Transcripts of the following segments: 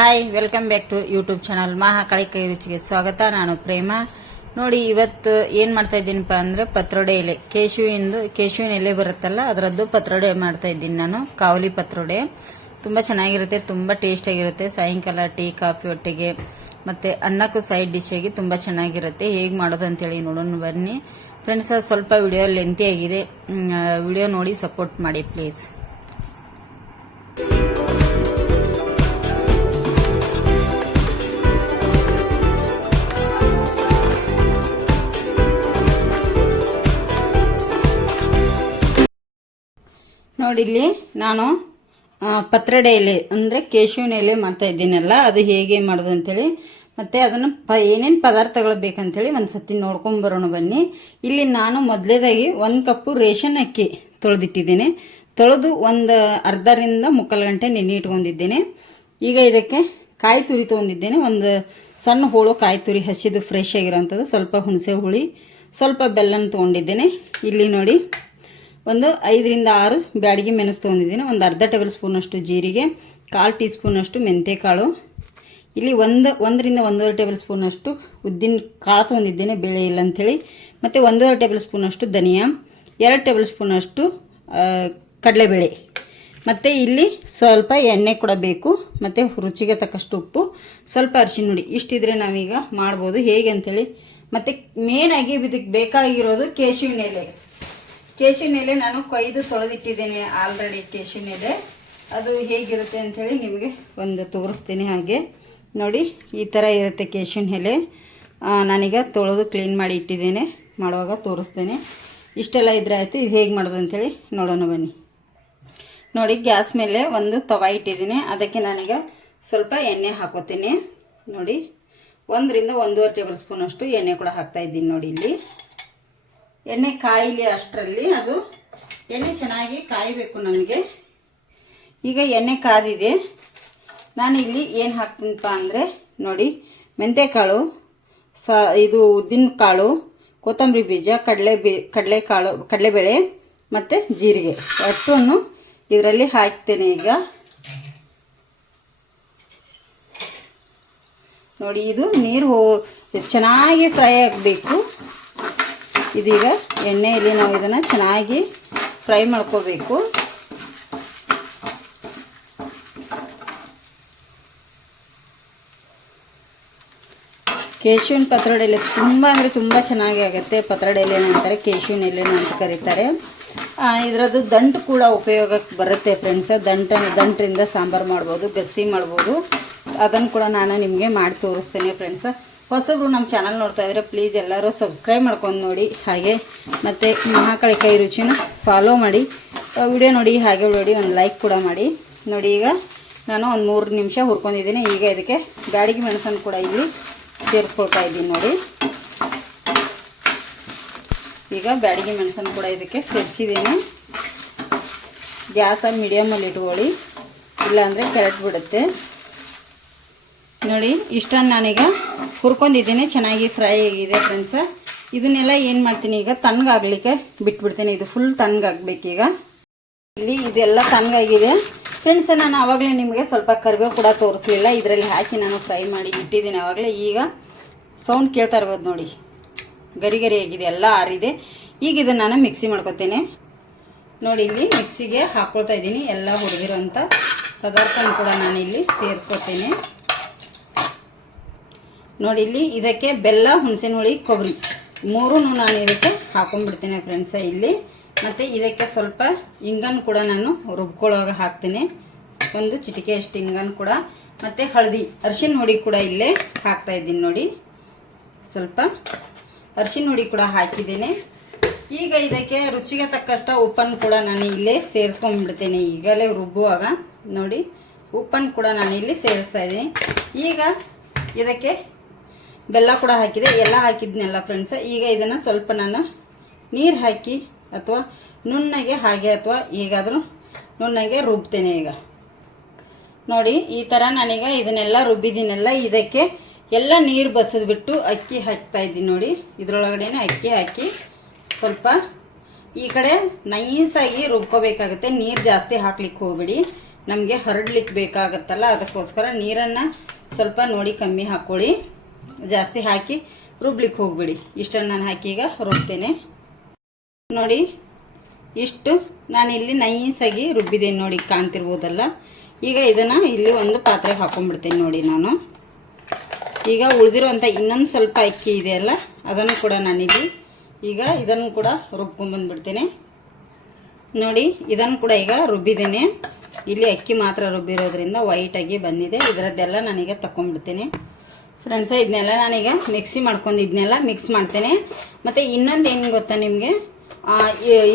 Hi, welcome back to YouTube channel Mahakali ಕೈ ರುಚಿಗೆ ಸ್ವಾಗತ. ನಾನು ಪ್ರೇಮ. ನೋಡಿ, ಇವತ್ತು ಏನು ಮಾಡ್ತಾ ಇದ್ದೀನಪ್ಪ ಅಂದರೆ ಪತ್ರೊಡೆ ಎಲೆ, ಕೇಶುವಿನ ಎಲೆ ಬರುತ್ತಲ್ಲ ಅದರದ್ದು ಪತ್ರೊಡೆ ಮಾಡ್ತಾ ಇದ್ದೀನಿ ನಾನು. ಕಾವಲಿ ಪತ್ರೊಡೆ ತುಂಬ ಚೆನ್ನಾಗಿರುತ್ತೆ, ತುಂಬ ಟೇಸ್ಟಾಗಿರುತ್ತೆ. ಸಾಯಂಕಾಲ ಟೀ ಕಾಫಿ ಒಟ್ಟಿಗೆ ಮತ್ತು ಅನ್ನಕ್ಕೂ ಸೈಡ್ ಡಿಶ್ ಆಗಿ ತುಂಬ ಚೆನ್ನಾಗಿರುತ್ತೆ. ಹೇಗೆ ಮಾಡೋದು ಅಂತೇಳಿ ನೋಡೋಣ ಬನ್ನಿ ಫ್ರೆಂಡ್ಸ್. ಸ್ವಲ್ಪ ವಿಡಿಯೋ ಲೆಂತಿ ಆಗಿದೆ, ವಿಡಿಯೋ ನೋಡಿ ಸಪೋರ್ಟ್ ಮಾಡಿ ಪ್ಲೀಸ್. ನೋಡಿಲ್ಲಿ ನಾನು ಪತ್ರೊಡೆ ಎಲೆ ಅಂದರೆ ಕೇಶುವಿನ ಎಲೆ ಮಾಡ್ತಾ ಇದ್ದೀನಲ್ಲ, ಅದು ಹೇಗೆ ಮಾಡೋದು ಅಂತೇಳಿ ಮತ್ತು ಅದನ್ನು ಏನೇನು ಪದಾರ್ಥಗಳು ಬೇಕಂತೇಳಿ ಒಂದು ಸತಿ ನೋಡ್ಕೊಂಬರೋಣ ಬನ್ನಿ. ಇಲ್ಲಿ ನಾನು ಮೊದಲೇದಾಗಿ 1 ಕಪ್ಪು ರೇಷನ್ ಅಕ್ಕಿ ತೊಳೆದಿಟ್ಟಿದ್ದೇನೆ. ತೊಳೆದು ಒಂದು ಅರ್ಧರಿಂದ ಮುಕ್ಕಾಲು ಗಂಟೆ ನೆನೆ ಇಟ್ಕೊಂಡಿದ್ದೇನೆ. ಈಗ ಇದಕ್ಕೆ ಕಾಯಿ ತುರಿ ತೊಗೊಂಡಿದ್ದೇನೆ. ಒಂದು ಸಣ್ಣ ಹೋಳು ಕಾಯಿ ತುರಿ, ಹಸಿದು ಫ್ರೆಶ್ ಆಗಿರೋವಂಥದ್ದು. ಸ್ವಲ್ಪ ಹುಣಸೆ ಹುಳಿ, ಸ್ವಲ್ಪ ಬೆಲ್ಲನ ತೊಗೊಂಡಿದ್ದೇನೆ. ಇಲ್ಲಿ ನೋಡಿ, ಒಂದು 5 ರಿಂದ 6 ಬ್ಯಾಡಗಿ ಮೆಣಸು ತೊಗೊಂಡಿದ್ದೀನಿ. ಒಂದು ಅರ್ಧ ಟೇಬಲ್ ಸ್ಪೂನಷ್ಟು ಜೀರಿಗೆ, 1/4 ಟೀ ಸ್ಪೂನಷ್ಟು ಮೆಂತ್ಯಕಾಳು, ಇಲ್ಲಿ 1 ರಿಂದ 1.5 ಟೇಬಲ್ ಸ್ಪೂನಷ್ಟು ಉದ್ದಿನ ಕಾಳು ತೊಗೊಂಡಿದ್ದೇನೆ, ಬೇಳೆ ಇಲ್ಲ ಅಂಥೇಳಿ. ಮತ್ತು 1.5 ಟೇಬಲ್ ಸ್ಪೂನಷ್ಟು ಧನಿಯಾ, 2 ಟೇಬಲ್ ಸ್ಪೂನಷ್ಟು ಕಡಲೆಬೇಳೆ, ಮತ್ತು ಇಲ್ಲಿ ಸ್ವಲ್ಪ ಎಣ್ಣೆ ಕೂಡ ಬೇಕು, ಮತ್ತು ರುಚಿಗೆ ತಕ್ಕಷ್ಟು ಉಪ್ಪು, ಸ್ವಲ್ಪ ಅರಿಶಿನ ನೋಡಿ. ಇಷ್ಟಿದ್ರೆ ನಾವೀಗ ಮಾಡ್ಬೋದು ಹೇಗೆ ಅಂಥೇಳಿ. ಮತ್ತು ಮೇನಾಗಿ ಇದಕ್ಕೆ ಬೇಕಾಗಿರೋದು ಕೇಶುವಿನ ಎಲೆ. ಕೇಶುವಿನ ಎಲೆ ನಾನು ಕೊಯ್ದು ತೊಳೆದಿಟ್ಟಿದ್ದೇನೆ ಆಲ್ರೆಡಿ. ಕೇಶುವಿನ ಎಲೆ ಅದು ಹೇಗಿರುತ್ತೆ ಅಂಥೇಳಿ ನಿಮಗೆ ಒಂದು ತೋರಿಸ್ತೀನಿ. ಹಾಗೆ ನೋಡಿ, ಈ ಥರ ಇರುತ್ತೆ ಕೇಶುವಿನ ಎಲೆ. ನಾನೀಗ ತೊಳೆದು ಕ್ಲೀನ್ ಮಾಡಿ ಇಟ್ಟಿದ್ದೇನೆ, ಮಾಡುವಾಗ ತೋರಿಸ್ತೇನೆ. ಇಷ್ಟೆಲ್ಲ ಇದ್ರೆ ಆಯಿತು. ಇದು ಹೇಗೆ ಮಾಡೋದು ಅಂಥೇಳಿ ನೋಡೋಣ ಬನ್ನಿ. ನೋಡಿ, ಗ್ಯಾಸ್ ಮೇಲೆ ಒಂದು ತವಾ ಇಟ್ಟಿದ್ದೀನಿ. ಅದಕ್ಕೆ ನಾನೀಗ ಸ್ವಲ್ಪ ಎಣ್ಣೆ ಹಾಕೋತೀನಿ. ನೋಡಿ, 1 ರಿಂದ 1.5 ಟೇಬಲ್ ಸ್ಪೂನಷ್ಟು ಎಣ್ಣೆ ಕೂಡ ಹಾಕ್ತಾಯಿದ್ದೀನಿ. ನೋಡಿ, ಇಲ್ಲಿ ಎಣ್ಣೆ ಕಾಯಿಲಿ ಅಷ್ಟರಲ್ಲಿ, ಅದು ಎಣ್ಣೆ ಚೆನ್ನಾಗಿ ಕಾಯಬೇಕು ನಮಗೆ. ಈಗ ಎಣ್ಣೆ ಕಾದಿದೆ. ನಾನು ಇಲ್ಲಿ ಏನು ಹಾಕ್ತೀನಪ್ಪ ಅಂದರೆ ನೋಡಿ, ಮೆಂತ್ಯಕಾಳು, ಇದು ಉದ್ದಿನ ಕಾಳು, ಕೊತ್ತಂಬರಿ ಬೀಜ, ಕಡಲೆಬೇಳೆ ಮತ್ತು ಜೀರಿಗೆ ಒಟ್ಟನ್ನು ಇದರಲ್ಲಿ ಹಾಕ್ತೇನೆ. ಈಗ ನೋಡಿ, ಇದು ನೀರು ಚೆನ್ನಾಗಿ ಫ್ರೈ ಆಗಬೇಕು. ಇದೀಗ ಎಣ್ಣೆಯಲ್ಲಿ ನಾವು ಇದನ್ನು ಚೆನ್ನಾಗಿ ಫ್ರೈ ಮಾಡ್ಕೋಬೇಕು. ಕೇಶುವಿನ ಪತ್ರೊಡೆ ಎಲೆ ತುಂಬ ಅಂದರೆ ತುಂಬ ಚೆನ್ನಾಗಿ ಆಗುತ್ತೆ. ಪತ್ರೊಡೆ ಎಲೆ ಅಂತಾರೆ, ಕೇಶುವಿನ ಎಲೆನ ಅಂತ ಕರೀತಾರೆ. ಇದರದ್ದು ದಂಟು ಕೂಡ ಉಪಯೋಗಕ್ಕೆ ಬರುತ್ತೆ ಫ್ರೆಂಡ್ಸ್. ದಂಟರಿಂದ ಸಾಂಬಾರು ಮಾಡ್ಬೋದು, ಗಸಿ ಮಾಡ್ಬೋದು. ಅದನ್ನು ಕೂಡ ನಾನು ನಿಮಗೆ ಮಾಡಿ ತೋರಿಸ್ತೇನೆ ಫ್ರೆಂಡ್ಸ್. ಹೊಸಬ್ರು ನಮ್ಮ ಚಾನಲ್ ನೋಡ್ತಾ ಇದ್ದರೆ ಪ್ಲೀಸ್ ಎಲ್ಲರೂ ಸಬ್ಸ್ಕ್ರೈಬ್ ಮಾಡ್ಕೊಂಡು ನೋಡಿ. ಹಾಗೆ ಮತ್ತು ಮಹಾಕಾಳಿ ಕೈ ರುಚಿನ ಫಾಲೋ ಮಾಡಿ. ವಿಡಿಯೋ ನೋಡಿ, ಹಾಗೆ ನೋಡಿ ಒಂದು ಲೈಕ್ ಕೂಡ ಮಾಡಿ. ನೋಡಿ, ಈಗ ನಾನು ಒಂದು 3 ನಿಮಿಷ ಹುರ್ಕೊಂಡಿದ್ದೀನಿ. ಈಗ ಇದಕ್ಕೆ ಬ್ಯಾಡಗಿ ಮೆಣಸನ್ನು ಕೂಡ ಇಲ್ಲಿ ಸೇರಿಸ್ಕೊಳ್ತಾ ಇದ್ದೀನಿ. ನೋಡಿ, ಈಗ ಬ್ಯಾಡಗಿ ಮೆಣಸನ್ನು ಕೂಡ ಇದಕ್ಕೆ ಸೇರಿಸಿದ್ದೀನಿ. ಗ್ಯಾಸ ಮೀಡಿಯಮಲ್ಲಿ ಇಟ್ಕೊಳ್ಳಿ, ಇಲ್ಲಾಂದರೆ ಕೆರಟ್ ಬಿಡುತ್ತೆ. ನೋಡಿ, ಇಷ್ಟನ್ನು ನಾನೀಗ ಹುರ್ಕೊಂಡಿದ್ದೀನಿ, ಚೆನ್ನಾಗಿ ಫ್ರೈ ಆಗಿದೆ ಫ್ರೆಂಡ್ಸ. ಇದನ್ನೆಲ್ಲ ಏನು ಮಾಡ್ತೀನಿ, ಈಗ ತಣ್ಣಗಾಗಲಿಕ್ಕೆ ಬಿಟ್ಬಿಡ್ತೀನಿ. ಇದು ಫುಲ್ ತಣ್ಣಗಾಗಬೇಕೀಗ. ಇಲ್ಲಿ ಇದೆಲ್ಲ ತಣ್ಣಗಾಗಿದೆ ಫ್ರೆಂಡ್ಸ್. ನಾನು ಆವಾಗಲೇ ನಿಮಗೆ ಸ್ವಲ್ಪ ಕರಿಬೇವು ಕೂಡ ತೋರಿಸಲಿಲ್ಲ, ಇದರಲ್ಲಿ ಹಾಕಿ ನಾನು ಫ್ರೈ ಮಾಡಿ ಇಟ್ಟಿದ್ದೀನಿ ಆವಾಗಲೇ. ಈಗ ಸೌಂಡ್ ಕೇಳ್ತಾ ಇರ್ಬೋದು ನೋಡಿ, ಗರಿ ಗರಿ ಆಗಿದೆ, ಎಲ್ಲ ಆರಿದೆ. ಈಗ ಇದನ್ನು ನಾನು ಮಿಕ್ಸಿ ಮಾಡ್ಕೊತೇನೆ. ನೋಡಿ, ಇಲ್ಲಿ ಮಿಕ್ಸಿಗೆ ಹಾಕ್ಕೊಳ್ತಾ ಇದ್ದೀನಿ. ಎಲ್ಲ ಹುರಿದಿರೋಂಥ ಪದಾರ್ಥನ ಕೂಡ ನಾನು ಇಲ್ಲಿ ಸೇರಿಸ್ಕೊತೇನೆ. ನೋಡಿ, ಇಲ್ಲಿ ಇದಕ್ಕೆ ಬೆಲ್ಲ, ಹುಣಸೆ ಹುಳಿ, ಕೊಬ್ಬರಿ 3 ನಾನು ಇದಕ್ಕೆ ಹಾಕೊಂಡ್ಬಿಡ್ತೇನೆ ಫ್ರೆಂಡ್ಸ ಇಲ್ಲಿ. ಮತ್ತು ಇದಕ್ಕೆ ಸ್ವಲ್ಪ ಇಂಗನ್ನು ಕೂಡ ನಾನು ರುಬ್ಕೊಳ್ಳೋವಾಗ ಹಾಕ್ತೇನೆ, ಒಂದು ಚಿಟಿಕೆಯಷ್ಟು ಇಂಗನ್ನು ಕೂಡ. ಮತ್ತು ಹಳದಿ, ಅರಿಶಿನ ಹುಡಿ ಕೂಡ ಇಲ್ಲೇ ಹಾಕ್ತಾಯಿದ್ದೀನಿ. ನೋಡಿ, ಸ್ವಲ್ಪ ಅರಿಶಿನ ಹುಡಿ ಕೂಡ ಹಾಕಿದ್ದೇನೆ. ಈಗ ಇದಕ್ಕೆ ರುಚಿಗೆ ತಕ್ಕಷ್ಟು ಉಪ್ಪನ್ನು ಕೂಡ ನಾನು ಇಲ್ಲೇ ಸೇರಿಸ್ಕೊಂಡ್ಬಿಡ್ತೇನೆ. ಈಗಲೇ ರುಬ್ಬುವಾಗ ನೋಡಿ, ಉಪ್ಪನ್ನು ಕೂಡ ನಾನು ಇಲ್ಲಿ ಸೇರಿಸ್ತಾ ಇದ್ದೀನಿ. ಈಗ ಇದಕ್ಕೆ ಬೆಲ್ಲ ಕೂಡ ಹಾಕಿದೆ, ಎಲ್ಲ ಹಾಕಿದ್ನೆಲ್ಲ ಫ್ರೆಂಡ್ಸ್. ಈಗ ಇದನ್ನು ಸ್ವಲ್ಪ ನಾನು ನೀರು ಹಾಕಿ ಅಥವಾ ನುಣ್ಣಗೆ ಹಾಗೆ ಅಥವಾ ಹೇಗಾದರೂ ನುಣ್ಣಗೆ ರುಬ್ತೇನೆ. ಈಗ ನೋಡಿ, ಈ ಥರ ನಾನೀಗ ಇದನ್ನೆಲ್ಲ ರುಬ್ಬಿದ್ದೀನಲ್ಲ, ಇದಕ್ಕೆ ಎಲ್ಲ ನೀರು ಬಸಿದ್ಬಿಟ್ಟು ಅಕ್ಕಿ ಹಾಕ್ತಾ ಇದ್ದೀನಿ. ನೋಡಿ, ಇದರೊಳಗಡೆ ಅಕ್ಕಿ ಹಾಕಿ ಸ್ವಲ್ಪ ಈ ಕಡೆ ನೈಸಾಗಿ ರುಬ್ಕೋಬೇಕಾಗುತ್ತೆ. ನೀರು ಜಾಸ್ತಿ ಹಾಕ್ಲಿಕ್ಕೆ ಹೋಗ್ಬಿಡಿ. ನಮಗೆ ಹರಡ್ಲಿಕ್ಕೆ ಬೇಕಾಗತ್ತಲ್ಲ, ಅದಕ್ಕೋಸ್ಕರ ನೀರನ್ನು ಸ್ವಲ್ಪ ನೋಡಿ ಕಮ್ಮಿ ಹಾಕ್ಕೊಳ್ಳಿ. ಜಾಸ್ತಿ ಹಾಕಿ ರುಬ್ಲಿಕ್ಕೆ ಹೋಗ್ಬಿಡಿ. ಇಷ್ಟನ್ನು ನಾನು ಹಾಕಿ ಈಗ ರುಬ್ತೇನೆ ನೋಡಿ. ಇಷ್ಟು ನಾನು ಇಲ್ಲಿ ನೈಸಾಗಿ ರುಬ್ಬಿದ್ದೇನೆ ನೋಡಿ, ಕಾಣ್ತಿರ್ಬೋದಲ್ಲ. ಈಗ ಇದನ್ನು ಇಲ್ಲಿ ಒಂದು ಪಾತ್ರೆಗೆ ಹಾಕೊಂಡ್ಬಿಡ್ತೇನೆ ನೋಡಿ. ನಾನು ಈಗ ಉಳಿದಿರೋಂಥ ಇನ್ನೊಂದು ಸ್ವಲ್ಪ ಅಕ್ಕಿ ಇದೆಯಲ್ಲ, ಅದನ್ನು ಕೂಡ ನಾನಿಲ್ಲಿ ಈಗ ಇದನ್ನು ಕೂಡ ರುಬ್ಕೊಂಡ್ಬಂದ್ಬಿಡ್ತೇನೆ ನೋಡಿ. ಇದನ್ನು ಕೂಡ ಈಗ ರುಬ್ಬಿದ್ದೇನೆ. ಇಲ್ಲಿ ಅಕ್ಕಿ ಮಾತ್ರ ರುಬ್ಬಿರೋದ್ರಿಂದ ವೈಟಾಗಿ ಬಂದಿದೆ. ಇದರದ್ದೆಲ್ಲ ನಾನೀಗ ತಗೊಂಡ್ಬಿಡ್ತೇನೆ ಫ್ರೆಂಡ್ಸ. ಇದನ್ನೆಲ್ಲ ನಾನೀಗ ಮಿಕ್ಸಿ ಮಾಡ್ಕೊಂಡು ಇದನ್ನೆಲ್ಲ ಮಿಕ್ಸ್ ಮಾಡ್ತೇನೆ. ಮತ್ತು ಇನ್ನೊಂದು ಏನು ಗೊತ್ತಾ ನಿಮಗೆ,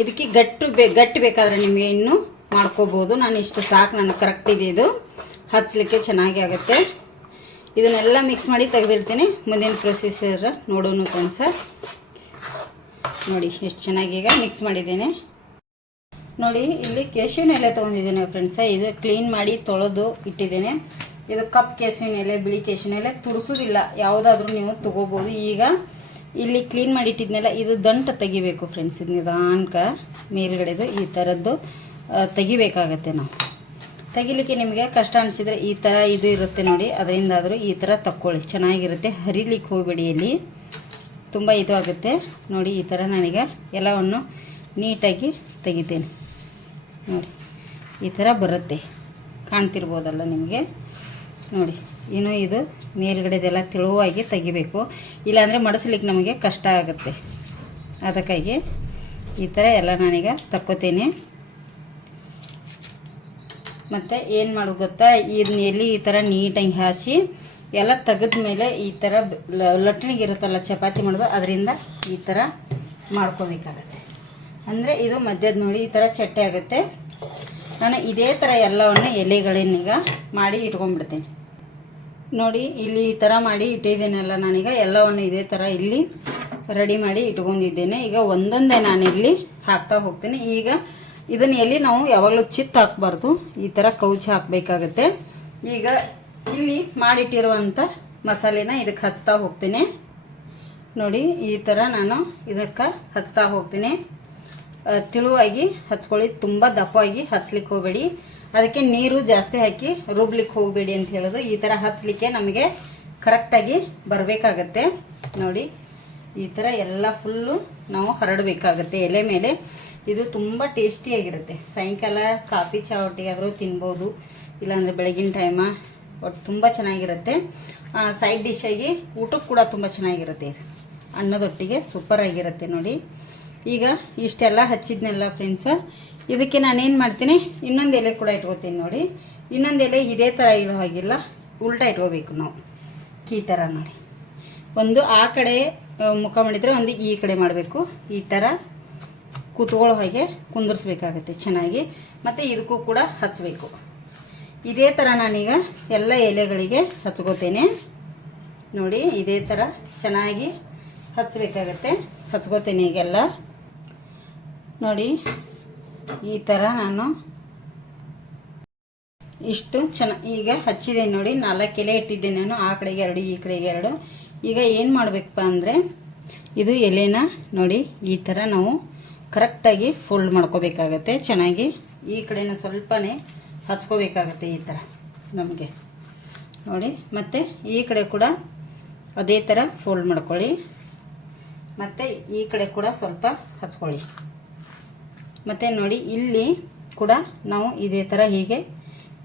ಇದಕ್ಕೆ ಗಟ್ಟಿ ಬೇಕಾದರೆ ನಿಮಗೆ ಇನ್ನೂ ಮಾಡ್ಕೋಬೋದು. ನಾನು ಇಷ್ಟು ಸಾಕು, ನನಗೆ ಕರೆಕ್ಟ್ ಇದೆ. ಇದು ಹಚ್ಚಲಿಕ್ಕೆ ಚೆನ್ನಾಗಿ ಆಗುತ್ತೆ. ಇದನ್ನೆಲ್ಲ ಮಿಕ್ಸ್ ಮಾಡಿ ತೆಗೆದಿಡ್ತೇನೆ. ಮುಂದಿನ ಪ್ರೊಸೀಜರ್ ನೋಡೋಣ ಫ್ರೆಂಡ್ಸ. ನೋಡಿ ಎಷ್ಟು ಚೆನ್ನಾಗಿ ಈಗ ಮಿಕ್ಸ್ ಮಾಡಿದ್ದೇನೆ ನೋಡಿ. ಇಲ್ಲಿ ಕೇಶವಿನ ಎಲೆ ತೊಗೊಂಡಿದ್ದೇನೆ ಫ್ರೆಂಡ್ಸ. ಇದು ಕ್ಲೀನ್ ಮಾಡಿ ತೊಳೆದು ಇಟ್ಟಿದ್ದೇನೆ. ಇದು ಕಪ್ ಕೇಶವಿನ ಎಲೆ, ಬಿಳಿ ಕೇಶವಿನ ಎಲೆ ತುರಿಸೋದಿಲ್ಲ, ಯಾವುದಾದ್ರೂ ನೀವು ತೊಗೋಬೋದು. ಈಗ ಇಲ್ಲಿ ಕ್ಲೀನ್ ಮಾಡಿ ಇಟ್ಟಿದ್ನೆಲ್ಲ ಇದು ದಂಟು ತೆಗಿಬೇಕು ಫ್ರೆಂಡ್ಸ್. ಇದು ನಿಧಾನಕ ಮೇಲ್ಗಡೆದು ಈ ಥರದ್ದು ತೆಗಿಬೇಕಾಗತ್ತೆ. ನಾವು ತೆಗಿಲಿಕ್ಕೆ ನಿಮಗೆ ಕಷ್ಟ ಅನಿಸಿದರೆ ಈ ಥರ ಇದು ಇರುತ್ತೆ ನೋಡಿ, ಅದರಿಂದಾದರೂ ಈ ಥರ ತಕ್ಕೊಳ್ಳಿ, ಚೆನ್ನಾಗಿರುತ್ತೆ. ಹರಿಲಿಕ್ಕೆ ಹೋಗಬೇಡಿ, ಇಲ್ಲಿ ತುಂಬ ಇದು ಆಗುತ್ತೆ ನೋಡಿ. ಈ ಥರ ನಾನೀಗ ಎಲ್ಲವನ್ನು ನೀಟಾಗಿ ತೆಗಿತೇನೆ ನೋಡಿ. ಈ ಥರ ಬರುತ್ತೆ, ಕಾಣ್ತಿರ್ಬೋದಲ್ಲ ನಿಮಗೆ ನೋಡಿ. ಇನ್ನು ಇದು ಮೇಲ್ಗಡೆದೆಲ್ಲ ತೆಳುವಾಗಿ ತೆಗಿಬೇಕು, ಇಲ್ಲಾಂದರೆ ಮಡಿಸ್ಲಿಕ್ಕೆ ನಮಗೆ ಕಷ್ಟ ಆಗುತ್ತೆ. ಅದಕ್ಕಾಗಿ ಈ ಥರ ಎಲ್ಲ ನಾನೀಗ ತಕ್ಕೋತೇನೆ. ಮತ್ತು ಏನು ಮಾಡೋದು ಗೊತ್ತಾ, ಇದನ್ನ ಎಲ್ಲಿ ಈ ಥರ ನೀಟಾಗಿ ಹಾಸಿ ಎಲ್ಲ ತೆಗೆದ ಮೇಲೆ ಈ ಥರ ಲಟ್ಣಿಗಿರುತ್ತಲ್ಲ ಚಪಾತಿ ಮಾಡೋದು, ಅದರಿಂದ ಈ ಥರ ಮಾಡ್ಕೋಬೇಕಾಗತ್ತೆ. ಅಂದರೆ ಇದು ಮಧ್ಯದ ನೋಡಿ ಈ ಥರ ಚಟ್ಟೆ ಆಗುತ್ತೆ. ನಾನು ಇದೇ ಥರ ಎಲ್ಲವನ್ನು ಎಲೆಗಳನ್ನೀಗ ಮಾಡಿ ಇಟ್ಕೊಂಡ್ಬಿಡ್ತೇನೆ ನೋಡಿ. ಇಲ್ಲಿ ಈ ಥರ ಮಾಡಿ ಇಟ್ಟಿದ್ದೇನೆಲ್ಲ ನಾನೀಗ ಎಲ್ಲವನ್ನು ಇದೇ ಥರ ಇಲ್ಲಿ ರೆಡಿ ಮಾಡಿ ಇಟ್ಕೊಂಡಿದ್ದೇನೆ. ಈಗ ಒಂದೊಂದೇ ನಾನಿಲ್ಲಿ ಹಾಕ್ತಾ ಹೋಗ್ತೇನೆ. ಈಗ ಇದನ್ನು ಎಲ್ಲಿ ನಾವು ಯಾವಾಗಲೂ ಚಿತ್ತು ಹಾಕಬಾರ್ದು, ಈ ಥರ ಕೌಚಿ ಹಾಕಬೇಕಾಗತ್ತೆ. ಈಗ ಇಲ್ಲಿ ಮಾಡಿಟ್ಟಿರುವಂಥ ಮಸಾಲೆನ ಇದಕ್ಕೆ ಹಚ್ತಾ ಹೋಗ್ತೇನೆ ನೋಡಿ. ಈ ಥರ ನಾನು ಇದಕ್ಕೆ ಹಚ್ತಾ ಹೋಗ್ತೀನಿ. ತಿಳುವಾಗಿ ಹಚ್ಕೊಳ್ಳಿ, ತುಂಬ ದಪ್ಪವಾಗಿ ಹಚ್ಲಿಕ್ಕೆ ಹೋಗಬೇಡಿ. ಅದಕ್ಕೆ ನೀರು ಜಾಸ್ತಿ ಹಾಕಿ ರುಬ್ಲಿಕ್ಕೆ ಹೋಗಬೇಡಿ ಅಂತ ಹೇಳೋದು. ಈ ಥರ ಹಚ್ಚಲಿಕ್ಕೆ ನಮಗೆ ಕರೆಕ್ಟಾಗಿ ಬರಬೇಕಾಗತ್ತೆ ನೋಡಿ. ಈ ಥರ ಎಲ್ಲ ಫುಲ್ಲು ನಾವು ಹರಡಬೇಕಾಗತ್ತೆ ಎಲೆ ಮೇಲೆ. ಇದು ತುಂಬ ಟೇಸ್ಟಿಯಾಗಿರುತ್ತೆ. ಸಾಯಂಕಾಲ ಕಾಫಿ ಚಾ ಒಟ್ಟಿಗಾದರೂ ತಿನ್ಬೋದು, ಇಲ್ಲಾಂದರೆ ಬೆಳಗಿನ ಟೈಮ ಒಟ್ಟು ತುಂಬ ಚೆನ್ನಾಗಿರುತ್ತೆ. ಸೈಡ್ ಡಿಶಾಗಿ ಊಟಕ್ಕೆ ಕೂಡ ತುಂಬ ಚೆನ್ನಾಗಿರುತ್ತೆ. ಇದು ಅನ್ನದೊಟ್ಟಿಗೆ ಸೂಪರಾಗಿರುತ್ತೆ ನೋಡಿ. ಈಗ ಇಷ್ಟೆಲ್ಲ ಹಚ್ಚಿದ್ನೆಲ್ಲ ಫ್ರೆಂಡ್ಸ, ಇದಕ್ಕೆ ನಾನೇನು ಮಾಡ್ತೀನಿ, ಇನ್ನೊಂದು ಎಲೆ ಕೂಡ ಇಟ್ಕೋತೀನಿ ನೋಡಿ. ಇನ್ನೊಂದು ಎಲೆ ಇದೇ ಥರ ಇಡೋ ಹಾಗಿಲ್ಲ, ಉಲ್ಟಾ ಇಟ್ಕೋಬೇಕು ನಾವು. ಈ ಥರ ನೋಡಿ, ಒಂದು ಆ ಕಡೆ ಮುಖ ಮಾಡಿದರೆ ಒಂದು ಈ ಕಡೆ ಮಾಡಬೇಕು. ಈ ಥರ ಕೂತ್ಕೊಳ್ಳೋ ಹಾಗೆ ಕುಂದರ್ಸ್ಬೇಕಾಗತ್ತೆ ಚೆನ್ನಾಗಿ. ಮತ್ತು ಇದಕ್ಕೂ ಕೂಡ ಹಚ್ಚಬೇಕು. ಇದೇ ಥರ ನಾನೀಗ ಎಲ್ಲ ಎಲೆಗಳಿಗೆ ಹಚ್ಕೋತೇನೆ ನೋಡಿ. ಇದೇ ಥರ ಚೆನ್ನಾಗಿ ಹಚ್ಚಬೇಕಾಗತ್ತೆ. ಹಚ್ಕೋತೇನೆ ಈಗೆಲ್ಲ ನೋಡಿ. ಈ ಥರ ನಾನು ಇಷ್ಟು ಈಗ ಹಚ್ಚಿದೆ ನೋಡಿ. 4 ಎಲೆ ಇಟ್ಟಿದ್ದೆ ನಾನು, ಆ ಕಡೆಗೆ 2 ಈ ಕಡೆಗೆ 2. ಈಗ ಏನು ಮಾಡಬೇಕಪ್ಪ ಅಂದರೆ, ಇದು ಎಲೆನ ನೋಡಿ ಈ ಥರ ನಾವು ಕರೆಕ್ಟಾಗಿ ಫೋಲ್ಡ್ ಮಾಡ್ಕೋಬೇಕಾಗತ್ತೆ ಚೆನ್ನಾಗಿ. ಈ ಕಡೆನೂ ಸ್ವಲ್ಪನೇ ಹಚ್ಕೋಬೇಕಾಗತ್ತೆ ಈ ಥರ ನಮಗೆ ನೋಡಿ. ಮತ್ತು ಈ ಕಡೆ ಕೂಡ ಅದೇ ಥರ ಫೋಲ್ಡ್ ಮಾಡ್ಕೊಳ್ಳಿ. ಮತ್ತು ಈ ಕಡೆ ಕೂಡ ಸ್ವಲ್ಪ ಹಚ್ಕೊಳ್ಳಿ. ಮತ್ತು ನೋಡಿ ಇಲ್ಲಿ ಕೂಡ ನಾವು ಇದೇ ಥರ ಹೀಗೆ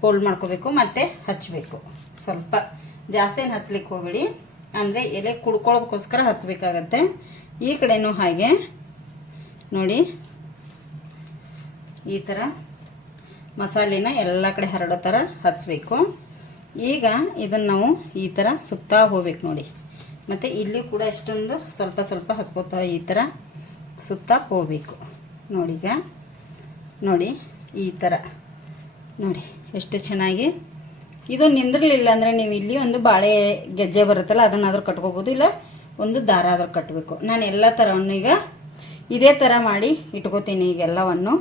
ಫೋಲ್ಡ್ ಮಾಡ್ಕೋಬೇಕು ಮತ್ತು ಹಚ್ಚಬೇಕು. ಸ್ವಲ್ಪ ಜಾಸ್ತಿ ಏನು ಹಚ್ಲಿಕ್ಕೆ ಹೋಗಬೇಡಿ, ಅಂದರೆ ಎಲೆ ಕುಡ್ಕೊಳ್ಳೋದಕ್ಕೋಸ್ಕರ ಹಚ್ಚಬೇಕಾಗತ್ತೆ. ಈ ಕಡೆನೂ ಹಾಗೆ ನೋಡಿ ಈ ಥರ ಮಸಾಲೆನ ಎಲ್ಲ ಕಡೆ ಹರಡೋ ಥರ ಹಚ್ಚಬೇಕು. ಈಗ ಇದನ್ನು ನಾವು ಈ ಥರ ಸುತ್ತಾ ಹೋಗ್ಬೇಕು ನೋಡಿ. ಮತ್ತು ಇಲ್ಲಿ ಕೂಡ ಇಷ್ಟೊಂದು ಸ್ವಲ್ಪ ಸ್ವಲ್ಪ ಹಚ್ಕೋತಾ ಈ ಥರ ಸುತ್ತಾ ಹೋಗಬೇಕು ನೋಡಿ. ಈಗ ನೋಡಿ ಈ ಥರ ನೋಡಿ ಎಷ್ಟು ಚೆನ್ನಾಗಿ ಇದು ನಿಂದಿರಲಿಲ್ಲ ಅಂದರೆ ನೀವು ಇಲ್ಲಿ ಒಂದು ಬಾಳೆ ಗೆಜ್ಜೆ ಬರುತ್ತಲ್ಲ, ಅದನ್ನಾದರೂ ಕಟ್ಕೋಬೋದು, ಇಲ್ಲ ಒಂದು ದಾರ ಆದರೂ ಕಟ್ಟಬೇಕು. ನಾನು ಎಲ್ಲ ಥರವನ್ನು ಈಗ ಇದೇ ಥರ ಮಾಡಿ ಇಟ್ಕೋತೀನಿ ಈಗೆಲ್ಲವನ್ನು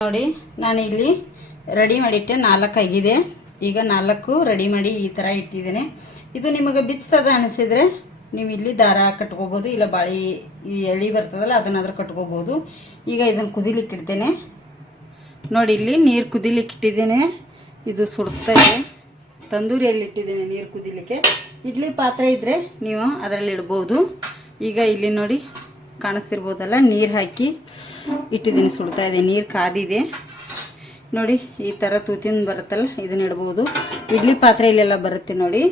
ನೋಡಿ. ನಾನು ಇಲ್ಲಿ ರೆಡಿ ಮಾಡಿಟ್ಟೆ 4 ಆಗಿದೆ. ಈಗ 4 ರೆಡಿ ಮಾಡಿ ಈ ಥರ ಇಟ್ಟಿದ್ದೇನೆ. ಇದು ನಿಮಗೆ ಬಿಚ್ಚದ ಅನಿಸಿದರೆ ನೀವು ಇಲ್ಲಿ ದಾರ ಕಟ್ಕೋಬೋದು, ಇಲ್ಲ ಬಾಳೆ ಈ ಎಳೆ ಬರ್ತದಲ್ಲ ಅದನ್ನಾದರೂ ಕಟ್ಕೋಬೋದು. ಈಗ ಇದನ್ನು ಕುದಿಲಿಕ್ಕೆ ಇಡ್ತೇನೆ ನೋಡಿ ಇಲ್ಲಿ ನೀರು ಕುದಿಲಿಕ್ಕೆ ಇಟ್ಟಿದ್ದೇನೆ. ಇದು ಸುಡ್ತಾ ಇದೆ. ತಂದೂರಿಯಲ್ಲಿ ಇಟ್ಟಿದ್ದೇನೆ ನೀರು ಕುದಿಲಿಕ್ಕೆ. ಇಡ್ಲಿ ಪಾತ್ರೆ ಇದ್ದರೆ ನೀವು ಅದರಲ್ಲಿ ಇಡ್ಬೋದು. ಈಗ ಇಲ್ಲಿ ನೋಡಿ ಕಾಣಿಸ್ತಿರ್ಬೋದಲ್ಲ, ನೀರು ಹಾಕಿ ಇಟ್ಟಿದ್ದೀನಿ, ಸುಡ್ತಾ ಇದೆ. ನೀರು ಕಾದಿದೆ ನೋಡಿ. ಈ ಥರ ತೂತಿನ ಬರುತ್ತಲ್ಲ, ಇದನ್ನ ಇಡ್ಬೋದು. ಇಡ್ಲಿ ಪಾತ್ರೆಯಲ್ಲೆಲ್ಲ ಬರುತ್ತೆ ನೋಡಿ.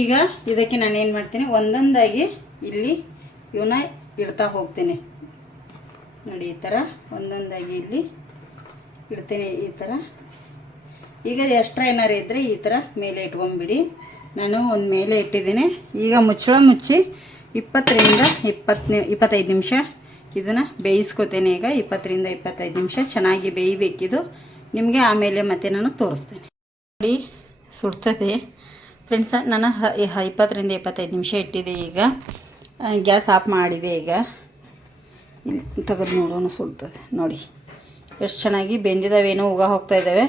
ಈಗ ಇದಕ್ಕೆ ನಾನು ಏನು ಮಾಡ್ತೀನಿ, ಒಂದೊಂದಾಗಿ ಇಲ್ಲಿ ಇವನ್ನ ಇಡ್ತಾ ಹೋಗ್ತೀನಿ ನೋಡಿ. ಈ ಥರ ಒಂದೊಂದಾಗಿ ಇಲ್ಲಿ ಇಡ್ತೇನೆ ಈ ಥರ. ಈಗ ಎಕ್ಸ್ಟ್ರಾ ಏನಾರು ಇದ್ದರೆ ಈ ಥರ ಮೇಲೆ ಇಟ್ಕೊಂಡ್ಬಿಡಿ. ನಾನು ಒಂದು ಮೇಲೆ ಇಟ್ಟಿದ್ದೀನಿ. ಈಗ ಮುಚ್ಚಳ ಮುಚ್ಚಿ 20ರಿಂದ 25 ನಿಮಿಷ ಇದನ್ನು ಬೇಯಿಸ್ಕೊತೇನೆ. ಈಗ 20ರಿಂದ 25 ನಿಮಿಷ ಚೆನ್ನಾಗಿ ಬೇಯಬೇಕಿದು. ನಿಮಗೆ ಆಮೇಲೆ ಮತ್ತೆ ನಾನು ತೋರಿಸ್ತೇನೆ ನೋಡಿ. ಸುಡ್ತದೆ ಫ್ರೆಂಡ್ಸ. ನಾನು 20ರಿಂದ 25 ನಿಮಿಷ ಇಟ್ಟಿದೆ. ಈಗ ಗ್ಯಾಸ್ ಆಫ್ ಮಾಡಿದೆ. ಈಗ ಇಲ್ಲಿ ತೆಗೆದು ನೋಡೋಣ, ಸುಡ್ತದೆ ನೋಡಿ. ಎಷ್ಟು ಚೆನ್ನಾಗಿ ಬೆಂದಿದ್ದಾವೇನೋ, ಹೋಗ ಹೋಗ್ತಾ ಇದ್ದಾವೆ.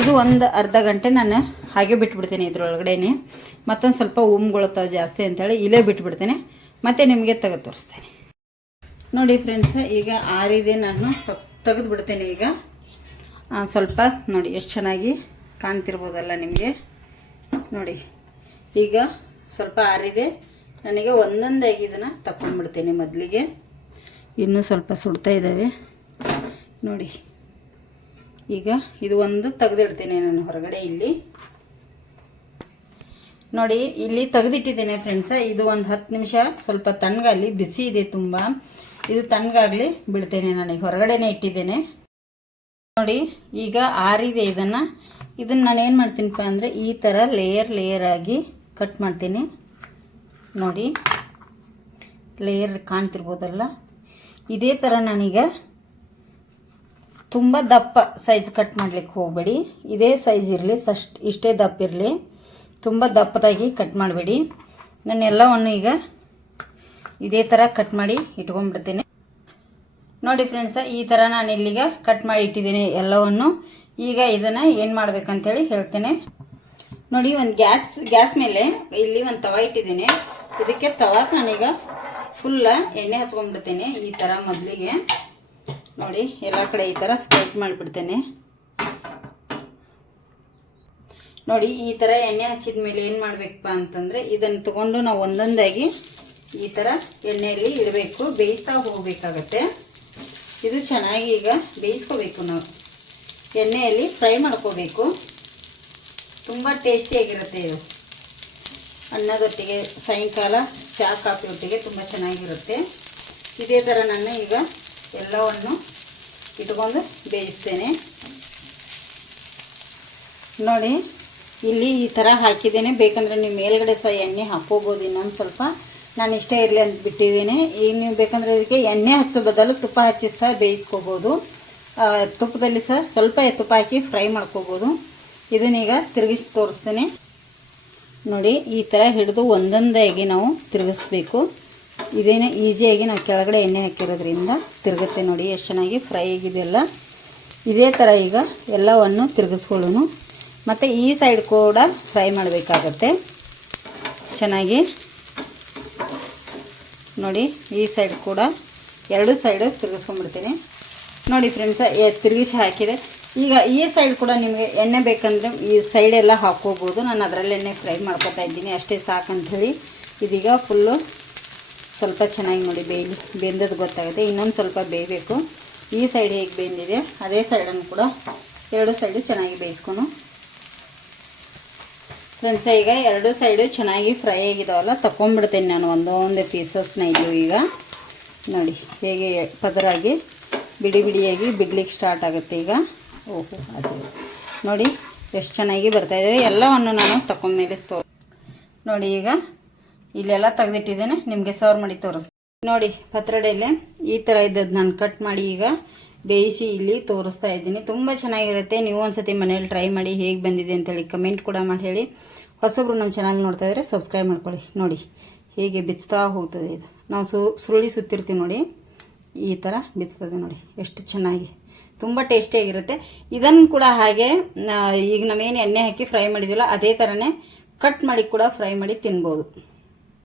ಇದು ಒಂದು ಅರ್ಧ ಗಂಟೆ ನಾನು ಹಾಗೆ ಬಿಟ್ಬಿಡ್ತೇನೆ. ಇದ್ರೊಳಗಡೆನೆ ಮತ್ತೊಂದು ಸ್ವಲ್ಪ ಉಮ್ಗೊಳ್ತಾವೆ ಜಾಸ್ತಿ ಅಂತೇಳಿ ಇಲ್ಲೇ ಬಿಟ್ಬಿಡ್ತೇನೆ. ಮತ್ತೆ ನಿಮಗೆ ತೆಗೆದು ತೋರಿಸ್ತೇನೆ ನೋಡಿ ಫ್ರೆಂಡ್ಸ್. ಈಗ ಆರಿದೆ, ನಾನು ತೆಗೆದು ಬಿಡ್ತೇನೆ. ಈಗ ಸ್ವಲ್ಪ ನೋಡಿ ಎಷ್ಟು ಚೆನ್ನಾಗಿ ಕಾಣ್ತಿರ್ಬೋದಲ್ಲ ನಿಮಗೆ ನೋಡಿ. ಈಗ ಸ್ವಲ್ಪ ಆರಿದೆ. ನನಗೆ ಒಂದೊಂದಾಗಿ ಇದನ್ನು ತಗೊಂಡ್ಬಿಡ್ತೇನೆ ಮೊದಲಿಗೆ. ಇನ್ನೂ ಸ್ವಲ್ಪ ಸುಡ್ತಾ ಇದ್ದಾವೆ ನೋಡಿ. ಈಗ ಇದು ಒಂದು ತೆಗೆದಿಡ್ತೇನೆ ನಾನು ಹೊರಗಡೆ. ಇಲ್ಲಿ ನೋಡಿ, ಇಲ್ಲಿ ತೆಗೆದಿಟ್ಟಿದ್ದೇನೆ ಫ್ರೆಂಡ್ಸ. ಇದು ಒಂದು 10 ನಿಮಿಷ ಸ್ವಲ್ಪ ತಣ್ಣಗಾಗಲಿ. ಬಿಸಿ ಇದೆ ತುಂಬ. ಇದು ತಣ್ಣಗಾಗಲಿ ಬಿಡ್ತೇನೆ. ನನಗೆ ಹೊರಗಡೆನೇ ಇಟ್ಟಿದ್ದೇನೆ ನೋಡಿ. ಈಗ ಆರಿದೆ. ಇದನ್ನು ನಾನು ಏನು ಮಾಡ್ತೀನಪ್ಪ ಅಂದರೆ ಈ ಥರ ಲೇಯರ್ ಆಗಿ ಕಟ್ ಮಾಡ್ತೀನಿ ನೋಡಿ. ಲೇಯರ್ ಕಾಣ್ತಿರ್ಬೋದಲ್ಲ, ಇದೇ ಥರ ನಾನೀಗ ತುಂಬ ದಪ್ಪ ಸೈಜ್ ಕಟ್ ಮಾಡಲಿಕ್ಕೆ ಹೋಗಬೇಡಿ. ಇದೇ ಸೈಜ್ ಇರಲಿ, ಇಷ್ಟೇ ದಪ್ಪ ಇರಲಿ. ತುಂಬ ದಪ್ಪದಾಗಿ ಕಟ್ ಮಾಡಬೇಡಿ. ನಾನು ಎಲ್ಲವನ್ನು ಈಗ ಇದೇ ಥರ ಕಟ್ ಮಾಡಿ ಇಟ್ಕೊಂಡ್ಬಿಡ್ತೇನೆ ನೋಡಿ ಫ್ರೆಂಡ್ಸ. ಈ ಥರ ನಾನು ಇಲ್ಲಿಗ ಕಟ್ ಮಾಡಿ ಇಟ್ಟಿದ್ದೀನಿ ಎಲ್ಲವನ್ನು. ಈಗ ಇದನ್ನು ಏನು ಮಾಡ್ಬೇಕಂತೇಳಿ ಹೇಳ್ತೇನೆ ನೋಡಿ. ಒಂದು ಗ್ಯಾಸ್ ಮೇಲೆ ಇಲ್ಲಿ ಒಂದು ತವ ಇಟ್ಟಿದ್ದೀನಿ. ಇದಕ್ಕೆ ತವಾಕ್ಕೆ ನಾನೀಗ ಫುಲ್ಲ ಎಣ್ಣೆ ಹಚ್ಕೊಂಡ್ಬಿಡ್ತೇನೆ ಈ ಥರ ಮೊದಲಿಗೆ ನೋಡಿ. ಎಲ್ಲ ಕಡೆ ಈ ಥರ ಸ್ಪ್ರೆಡ್ ಮಾಡಿಬಿಡ್ತೇನೆ ನೋಡಿ. ಈ ಥರ ಎಣ್ಣೆ ಹಚ್ಚಿದ ಮೇಲೆ ಏನು ಮಾಡಬೇಕಪ್ಪ ಅಂತಂದರೆ ಇದನ್ನು ತಗೊಂಡು ನಾವು ಒಂದೊಂದಾಗಿ ಈ ಥರ ಎಣ್ಣೆಯಲ್ಲಿ ಇಡಬೇಕು. ಬೇಯಿಸ್ತಾ ಹೋಗಬೇಕಾಗತ್ತೆ. ಇದು ಚೆನ್ನಾಗಿ ಈಗ ಬೇಯಿಸ್ಕೋಬೇಕು. ನಾವು ಎಣ್ಣೆಯಲ್ಲಿ ಫ್ರೈ ಮಾಡ್ಕೋಬೇಕು. ತುಂಬ ಟೇಸ್ಟಿಯಾಗಿರುತ್ತೆ ಇದು. ಅನ್ನದೊಟ್ಟಿಗೆ, ಸಾಯಂಕಾಲ ಚಹಾ ಕಾಫಿ ಒಟ್ಟಿಗೆ ತುಂಬ ಚೆನ್ನಾಗಿರುತ್ತೆ. ಇದೇ ಥರ ನಾನು ಈಗ ಎಲ್ಲವನ್ನು ಇಟ್ಕೊಂಡು ಬೇಯಿಸ್ತೇನೆ ನೋಡಿ. ಇಲ್ಲಿ ಈ ಥರ ಹಾಕಿದ್ದೇನೆ. ಬೇಕಂದರೆ ನೀವು ಮೇಲ್ಗಡೆ ಸಹ ಎಣ್ಣೆ ಹಾಕ್ಕೋಬೋದು ಇನ್ನೊಂದು ಸ್ವಲ್ಪ. ನಾನು ಇಷ್ಟೇ ಇರಲಿ ಅಂತ ಬಿಟ್ಟಿದ್ದೀನಿ. ಈಗ ನೀವು ಬೇಕಂದರೆ ಇದಕ್ಕೆ ಎಣ್ಣೆ ಹಚ್ಚೋ ಬದಲು ತುಪ್ಪ ಹಚ್ಚಿ ಸಹ ಬೇಯಿಸ್ಕೋಬೋದು. ತುಪ್ಪದಲ್ಲಿ ಸಹ ಸ್ವಲ್ಪ ತುಪ್ಪ ಹಾಕಿ ಫ್ರೈ ಮಾಡ್ಕೋಬೋದು. ಇದನ್ನೀಗ ತಿರುಗಿಸಿ ತೋರಿಸ್ತೇನೆ ನೋಡಿ. ಈ ಥರ ಹಿಡಿದು ಒಂದೊಂದಾಗಿ ನಾವು ತಿರುಗಿಸ್ಬೇಕು. ಇದೇನೇ ಈಸಿಯಾಗಿ ನಾವು ಕೆಳಗಡೆ ಎಣ್ಣೆ ಹಾಕಿರೋದ್ರಿಂದ ತಿರುಗುತ್ತೆ ನೋಡಿ. ಎಷ್ಟು ಚೆನ್ನಾಗಿ ಫ್ರೈ ಆಗಿದೆಯಲ್ಲ. ಇದೇ ಥರ ಈಗ ಎಲ್ಲವನ್ನು ತಿರುಗಿಸ್ಕೊಳ್ಳೋಣ. ಮತ್ತು ಈ ಸೈಡ್ ಕೂಡ ಫ್ರೈ ಮಾಡಬೇಕಾಗತ್ತೆ ಚೆನ್ನಾಗಿ ನೋಡಿ. ಈ ಸೈಡ್ ಕೂಡ ಎರಡು ಸೈಡು ತಿರುಗಿಸ್ಕೊಂಡ್ಬಿಡ್ತೀನಿ ನೋಡಿ ಫ್ರೆಂಡ್ಸ. ತಿರುಗಿಸಿ ಹಾಕಿದೆ. ಈಗ ಈ ಸೈಡ್ ಕೂಡ ನಿಮಗೆ ಎಣ್ಣೆ ಬೇಕಂದರೆ ಈ ಸೈಡೆಲ್ಲ ಹಾಕ್ಕೋಬೋದು. ನಾನು ಅದರಲ್ಲಿ ಎಣ್ಣೆ ಫ್ರೈ ಮಾಡ್ಕೊತಾ ಇದ್ದೀನಿ ಅಷ್ಟೇ ಸಾಕಂಥೇಳಿ. ಇದೀಗ ಫುಲ್ಲು ಸ್ವಲ್ಪ ಚೆನ್ನಾಗಿ ನೋಡಿ ಬೆಂದದ್ದು ಗೊತ್ತಾಗುತ್ತೆ. ಇನ್ನೊಂದು ಸ್ವಲ್ಪ ಬೇಯಬೇಕು. ಈ ಸೈಡ್ ಹೇಗೆ ಬೆಂದಿದೆ ಅದೇ ಸೈಡನ್ನು ಕೂಡ ಎರಡು ಸೈಡು ಚೆನ್ನಾಗಿ ಬೇಯಿಸ್ಕೊಂಡು ಫ್ರೆಂಡ್ಸ. ಈಗ ಎರಡು ಸೈಡು ಚೆನ್ನಾಗಿ ಫ್ರೈ ಆಗಿದಾವಲ್ಲ, ತಗೊಂಡ್ಬಿಡ್ತೇನೆ ನಾನು ಒಂದೊಂದೇ ಪೀಸಸ್ನ. ಇದು ಈಗ ನೋಡಿ ಹೇಗೆ ಪದರಾಗಿ ಬಿಡಿಯಾಗಿ ಬಿಡ್ಲಿಕ್ಕೆ ಸ್ಟಾರ್ಟ್ ಆಗುತ್ತೆ ಈಗ. ಓಹೋ ಅಜ್ಜಿ ನೋಡಿ ಎಷ್ಟು ಚೆನ್ನಾಗಿ ಬರ್ತಾಯಿದ್ದಾವೆ. ಎಲ್ಲವನ್ನು ನಾನು ತಗೊಂಡ್ಮೇಲೆ ನೋಡಿ. ಈಗ ಇಲ್ಲೆಲ್ಲ ತೆಗೆದಿಟ್ಟಿದ್ದೇನೆ. ನಿಮಗೆ ಸರ್ವ್ ಮಾಡಿ ತೋರಿಸ್ತೀನಿ ನೋಡಿ. ಪತ್ರೊಡೆಯಲ್ಲೇ ಈ ಥರ ಇದ್ದದ್ದು ನಾನು ಕಟ್ ಮಾಡಿ ಈಗ ಬೇಯಿಸಿ ಇಲ್ಲಿ ತೋರಿಸ್ತಾ ಇದ್ದೀನಿ. ತುಂಬ ಚೆನ್ನಾಗಿರುತ್ತೆ. ನೀವು ಒಂದ್ಸತಿ ಮನೇಲಿ ಟ್ರೈ ಮಾಡಿ ಹೇಗೆ ಬಂದಿದೆ ಅಂತೇಳಿ ಕಮೆಂಟ್ ಕೂಡ ಮಾಡಿ ಹೇಳಿ. ಹೊಸಬ್ರು ನಮ್ಮ ಚಾನಲ್ ನೋಡ್ತಾ ಇದ್ದರೆ ಸಬ್ಸ್ಕ್ರೈಬ್ ಮಾಡ್ಕೊಳ್ಳಿ ನೋಡಿ. ಹೇಗೆ ಬಿಚ್ತಾ ಹೋಗ್ತದೆ ಇದು. ನಾವು ಸುರುಳಿ ಸುತ್ತಿರ್ತೀವಿ ನೋಡಿ, ಈ ಥರ ಬಿಚ್ತದೆ ನೋಡಿ. ಎಷ್ಟು ಚೆನ್ನಾಗಿ ತುಂಬ ಟೇಸ್ಟಿಯಾಗಿರುತ್ತೆ. ಇದನ್ನು ಕೂಡ ಹಾಗೆ ಈಗ ನಾವೇನು ಎಣ್ಣೆ ಹಾಕಿ ಫ್ರೈ ಮಾಡಿದ್ವಲ್ಲ ಅದೇ ಥರನೇ ಕಟ್ ಮಾಡಿ ಕೂಡ ಫ್ರೈ ಮಾಡಿ ತಿನ್ಬೋದು.